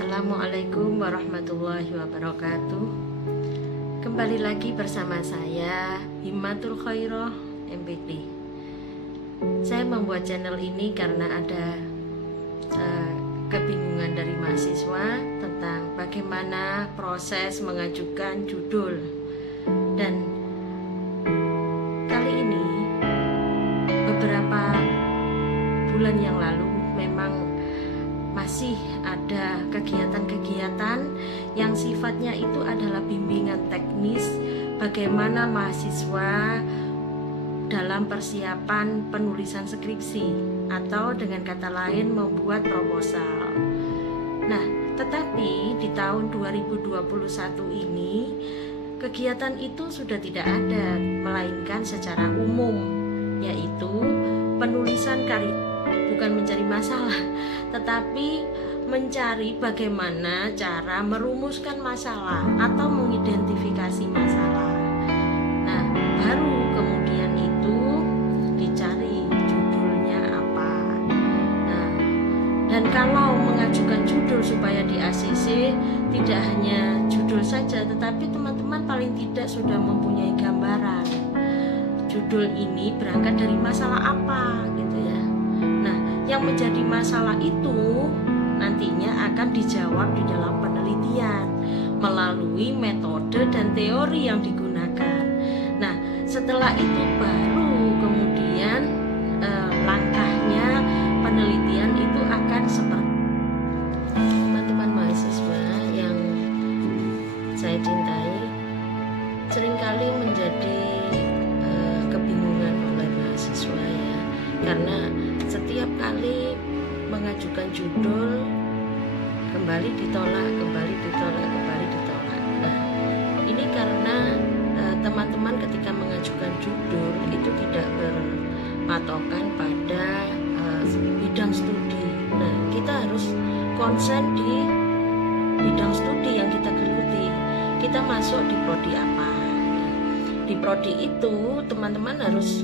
Assalamualaikum warahmatullahi wabarakatuh. Kembali lagi bersama saya Himmatul Khairah MPD. Saya membuat channel ini karena ada kebingungan dari mahasiswa tentang bagaimana proses mengajukan judul. Dan kali ini beberapa bulan yang lalu memang masih ada kegiatan-kegiatan yang sifatnya itu adalah bimbingan teknis bagaimana mahasiswa dalam persiapan penulisan skripsi atau dengan kata lain membuat proposal. Nah, tetapi di tahun 2021 ini kegiatan itu sudah tidak ada, melainkan secara umum, yaitu penulisan karya. Bukan mencari masalah, tetapi mencari bagaimana cara merumuskan masalah atau mengidentifikasi masalah. Nah, baru kemudian itu dicari judulnya apa. Nah, dan kalau mengajukan judul supaya di ACC, tidak hanya judul saja, tetapi teman-teman paling tidak sudah mempunyai gambaran judul ini berangkat dari masalah apa gitu ya. Nah, yang menjadi masalah itu nantinya akan dijawab di dalam penelitian melalui metode dan teori yang digunakan. Nah, setelah itu baru kemudian langkahnya penelitian itu akan seperti teman-teman mahasiswa yang saya cintai, seringkali menjadi kebingungan oleh mahasiswa ya, karena setiap kali mengajukan judul kembali ditolak. Nah, ini karena teman-teman ketika mengajukan judul itu tidak berpatokan pada bidang studi. Nah, kita harus konsen di bidang studi yang kita geluti. Kita masuk di prodi apa? Di prodi itu teman-teman harus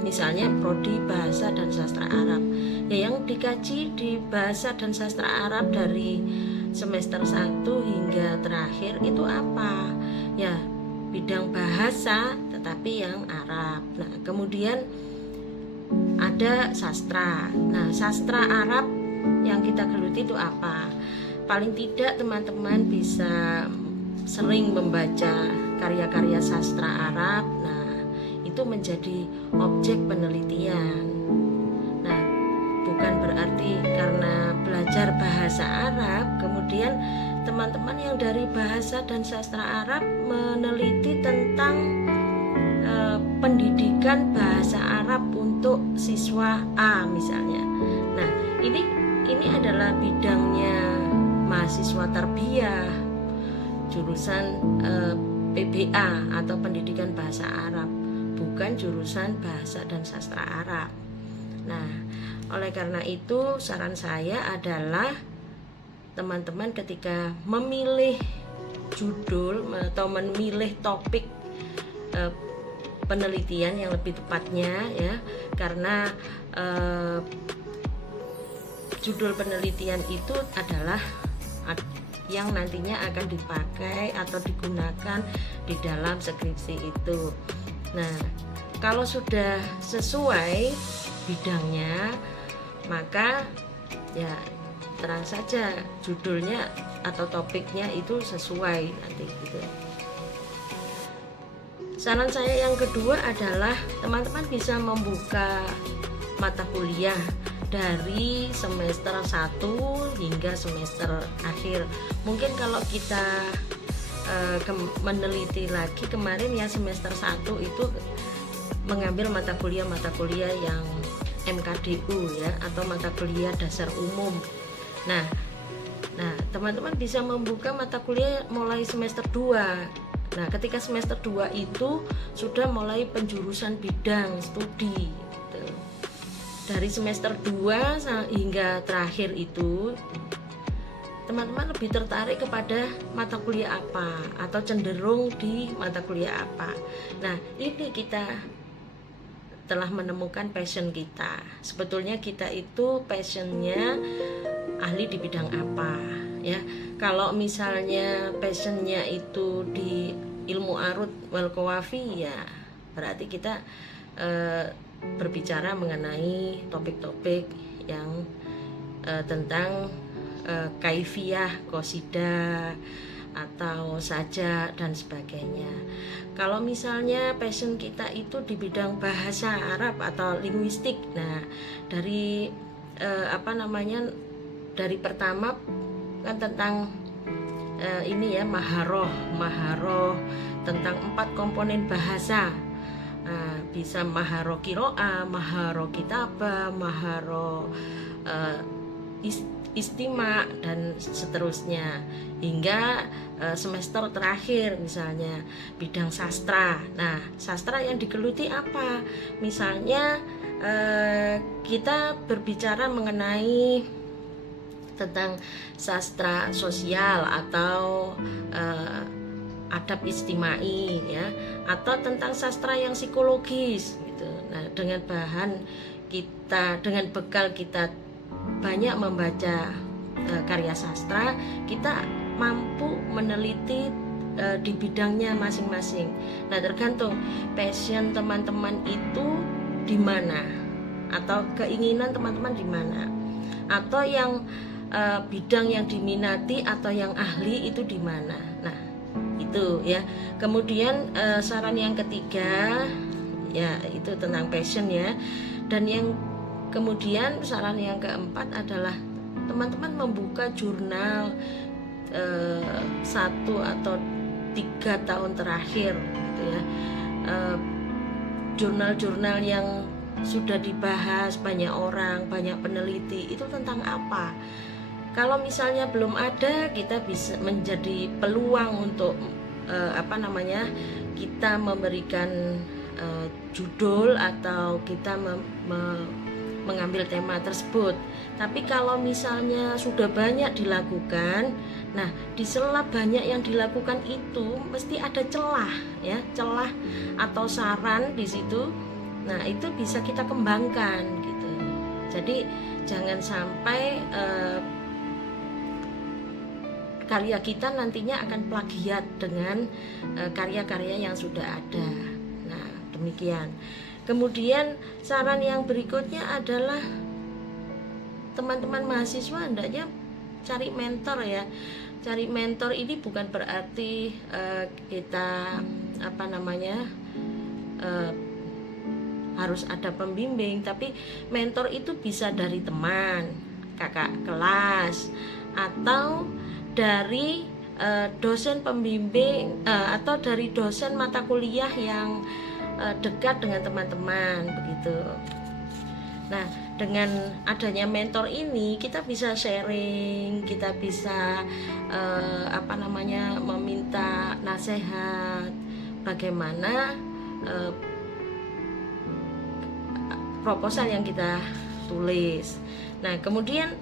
misalnya prodi bahasa dan sastra Arab ya, yang dikaji di bahasa dan sastra Arab dari semester 1 hingga terakhir itu apa ya, bidang bahasa tetapi yang Arab. Nah, kemudian ada sastra. Nah, sastra Arab yang kita geluti itu apa? Paling tidak teman-teman bisa sering membaca karya-karya sastra Arab. Nah, itu menjadi objek penelitian. Nah, bukan berarti karena belajar bahasa Arab kemudian teman-teman yang dari bahasa dan sastra Arab meneliti tentang pendidikan bahasa Arab untuk siswa A misalnya. Nah, ini adalah bidangnya mahasiswa tarbiyah jurusan PBA atau pendidikan bahasa Arab, bukan jurusan bahasa dan sastra Arab. Nah, oleh karena itu saran saya adalah teman-teman ketika memilih judul atau memilih topik penelitian yang lebih tepatnya ya, karena judul penelitian itu adalah yang nantinya akan dipakai atau digunakan di dalam skripsi itu. Nah, kalau sudah sesuai bidangnya, maka ya terang saja judulnya atau topiknya itu sesuai nanti gitu. Saran saya yang kedua adalah teman-teman bisa membuka mata kuliah dari semester 1 hingga semester akhir. Mungkin kalau kita meneliti lagi kemarin ya, semester 1 itu mengambil mata kuliah yang MKDU ya, atau mata kuliah dasar umum. Nah, teman-teman bisa membuka mata kuliah mulai semester 2. Nah, ketika semester 2 itu sudah mulai penjurusan bidang studi gitu. Dari semester 2 hingga terakhir itu teman-teman lebih tertarik kepada mata kuliah apa atau cenderung di mata kuliah apa. Nah, ini kita telah menemukan passion kita. Sebetulnya kita itu passionnya ahli di bidang apa ya. Kalau misalnya passionnya itu di ilmu arut wal qawafi, ya berarti kita berbicara mengenai topik-topik yang tentang kaifiyah qasidah atau saja dan sebagainya. Kalau misalnya passion kita itu di bidang bahasa Arab atau linguistik, nah dari dari pertama kan tentang ini ya, maharoh tentang 4 komponen bahasa. Bisa maharoh kiro'ah, maharoh kitabah, maharoh istima, dan seterusnya hingga semester terakhir misalnya bidang sastra. Nah, sastra yang digeluti apa? Misalnya kita berbicara mengenai tentang sastra sosial atau adab istimai, ya, atau tentang sastra yang psikologis gitu. Nah, dengan bekal kita banyak membaca karya sastra, kita mampu meneliti di bidangnya masing-masing. Nah, tergantung passion teman-teman itu di mana, atau keinginan teman-teman di mana, atau yang bidang yang diminati atau yang ahli itu di mana. Nah, itu ya. Kemudian saran yang ketiga ya itu tentang passion ya. Dan yang kemudian saran yang keempat adalah teman-teman membuka jurnal 1 atau 3 tahun terakhir gitu ya. Jurnal-jurnal yang sudah dibahas banyak orang, banyak peneliti, itu tentang apa? Kalau misalnya belum ada, kita bisa menjadi peluang untuk kita memberikan judul atau kita mengambil tema tersebut. Tapi kalau misalnya sudah banyak dilakukan, nah di sela banyak yang dilakukan itu mesti ada celah ya, celah atau saran di situ. Nah, itu bisa kita kembangkan gitu. Jadi jangan sampai karya kita nantinya akan plagiat dengan karya-karya yang sudah ada. Nah, demikian. Kemudian saran yang berikutnya adalah teman-teman mahasiswa hendaknya cari mentor ya. Cari mentor ini bukan berarti kita harus ada pembimbing, tapi mentor itu bisa dari teman, kakak kelas, atau dari dosen pembimbing atau dari dosen mata kuliah yang dekat dengan teman-teman begitu. Nah, dengan adanya mentor ini kita bisa sharing, kita bisa meminta nasihat bagaimana proposal yang kita tulis. Nah, kemudian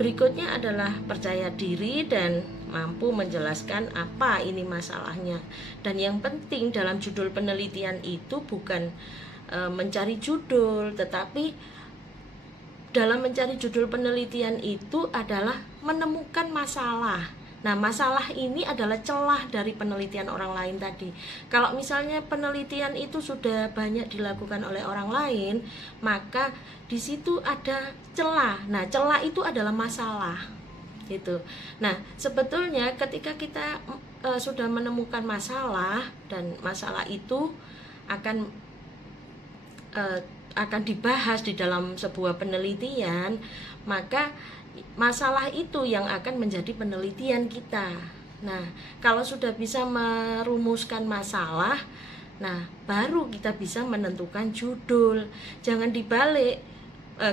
berikutnya adalah percaya diri dan mampu menjelaskan apa ini masalahnya. Dan yang penting dalam judul penelitian itu bukan mencari judul, tetapi dalam mencari judul penelitian itu adalah menemukan masalah. Nah, masalah ini adalah celah dari penelitian orang lain tadi. Kalau misalnya penelitian itu sudah banyak dilakukan oleh orang lain, maka di situ ada celah. Nah, celah itu adalah masalah. Gitu. Nah, sebetulnya ketika kita sudah menemukan masalah dan masalah itu akan dibahas di dalam sebuah penelitian, maka masalah itu yang akan menjadi penelitian kita. Nah, kalau sudah bisa merumuskan masalah, nah baru kita bisa menentukan judul. Jangan dibalik,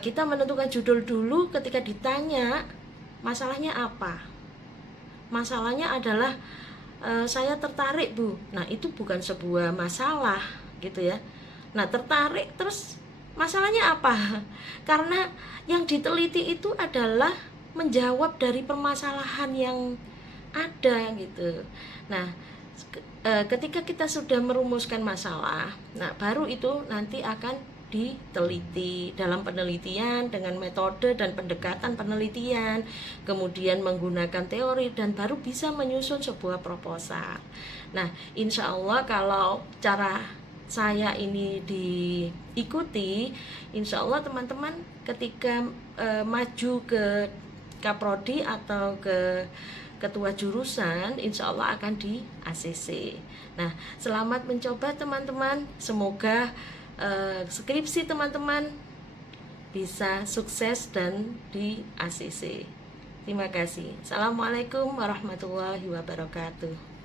kita menentukan judul dulu ketika ditanya masalahnya apa. Masalahnya adalah saya tertarik, Bu. Nah, itu bukan sebuah masalah gitu ya. Nah, tertarik terus masalahnya apa? Karena yang diteliti itu adalah menjawab dari permasalahan yang ada gitu. Nah, ketika kita sudah merumuskan masalah, nah baru itu nanti akan diteliti dalam penelitian dengan metode dan pendekatan penelitian, kemudian menggunakan teori, dan baru bisa menyusun sebuah proposal. Nah, insya Allah kalau cara saya ini diikuti, insya Allah teman-teman ketika maju ke Kaprodi atau ke ketua jurusan, insya Allah akan di ACC. Nah, selamat mencoba teman-teman, semoga skripsi teman-teman bisa sukses dan di ACC. Terima kasih. Assalamualaikum warahmatullahi wabarakatuh.